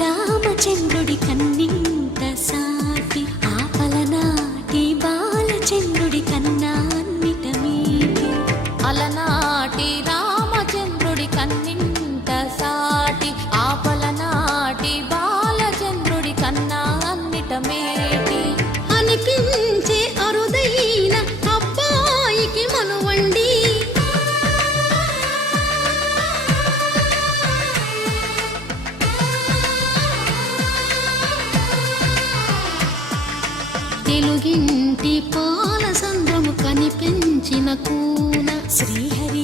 రామచంద్రుడి కన్నింత సాటి ఆపలనాటి బాలచంద్రుడి కన్నా అన్నిట మీటి అలనాటి రామచంద్రుడి కన్నింత సాటి ఆపలనాటి బాలచంద్రుడి కన్నా అన్నిట మేటి అనిపించే అరుదైన అబ్బాయికి మనువండి తెలుగింటి పాల సంద్రము కనిపించిన కూన శ్రీహరి